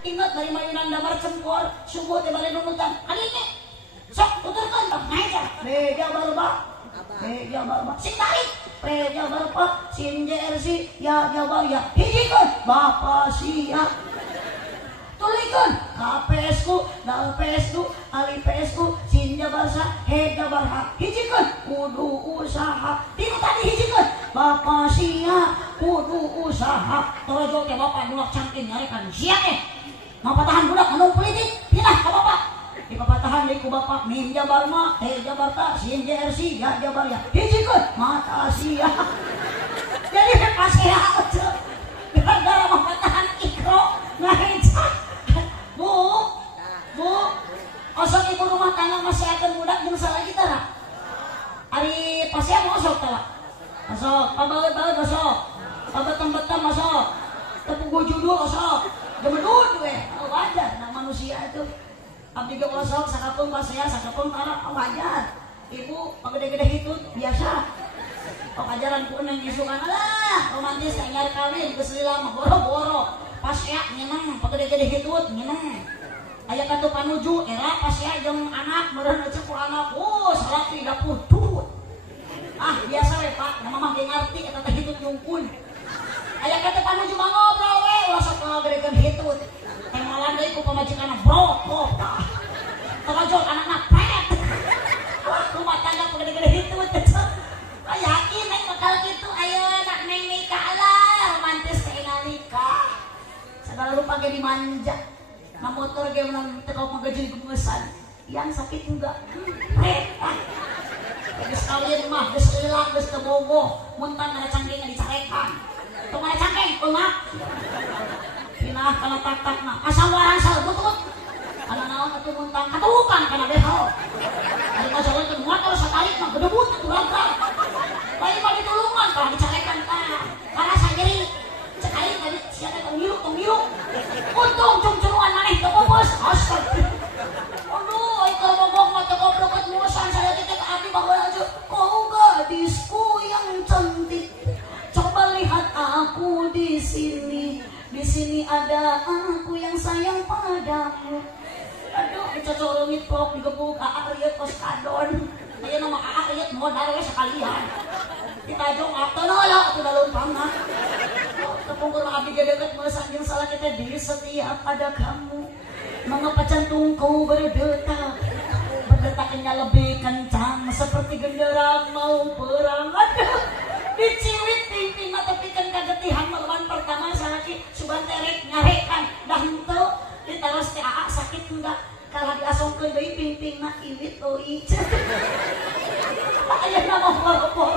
ingat dari mayunan damar cempor subuh teh bari nunutan kadinya sok tuturkeun ngaja beja baruba beja baruba sing tarik beja baruba sin jersey ya jabar ya hijikeun bapa sia tulikeun kapesku dal pesku ali pesku sin jabarsa he jabarha hijikeun kudu usaha dinu tadi hijikeun bapa sia kudu usaha tojo teh bapak nulak cangking ngarekan sia teh mau patahan budak anu politik pindah ka bapak di papatahan deui ku bapak min jabar mah he jabar ta sin jersey ya jabar ya hijikeun mata sia jadi pasea gara-gara mah patahan ikro ngahencah Bu, osok ibu rumah tangga masih akan budak jeung salagi tara. Ari pasea osok tara. Osok, pabaeut-baeut osok. Pabetem-betem osok. Tepugu judul osok. Gemedud we, wajar nah manusia itu. Abdi ge osok sakapeung pasea, sakapeung tara wajar. Ibu pagede-gede hitut biasa. Pakajaran ku neng isukan lah, romantis anyar kawin geus lila mah boro-boro. Pasea nyeneng, pagede-gede hitut nyeneng. Aya katu panuju era pasea jeung anak meureun cek ku anak salat di dapur tut. Biasa we Pak, nama mah ge ngarti eta teh hitut nyungkun. Aya katu panuju mah ngobrol we ulah sok ngagerekeun hitut. Temalan deui ku pamajikanna brok. Terajol anakna pet. Rumah tangga pagede-gede hitut. Yakin neng bakal gitu ayo nak neng nikah lah romantis kayak nikah segala rupa ge dimanja na motor ge menang teu kau magaji gemesan yang sakit enggak geus kawin mah geus ilang geus teu bogoh mun tang ada cangking dicarekan tong ada cangking eungat pinah kana tak-takna asal warang sal butut kana naon atuh mun tang katukan kana behel ari masalah teu motor satarik mah gedebut atuh langkah bayi mah ditulungan kalau dicarekan karena sajeri sekali tadi siapa tong ngilu untung cung-cungan maneh teu bos astagfirullah aduh ai kalau bobok mah teu goblok musan saya kita ke abdi baheula aja kau gadisku yang cantik coba lihat aku di sini ada aku yang sayang padamu aduh dicocok leungit pok digebuk arieu kos kadon aya nama arieu modal we sekalian ditajong atonoloh atuh dalun pangna tepungkur abdi deket meusan jeung salah kita di setiap ada kamu mengapa jantungku berdetaknya lebih kencang seperti genderang mau perang aduh diciwit pimpin mata pikeun kagetihan melawan pertama salaki suban terek nyarekan dah henteu ditaros teh aa sakit enggak kalau diasongkeun deui pimpingna iwit euy aya nama poho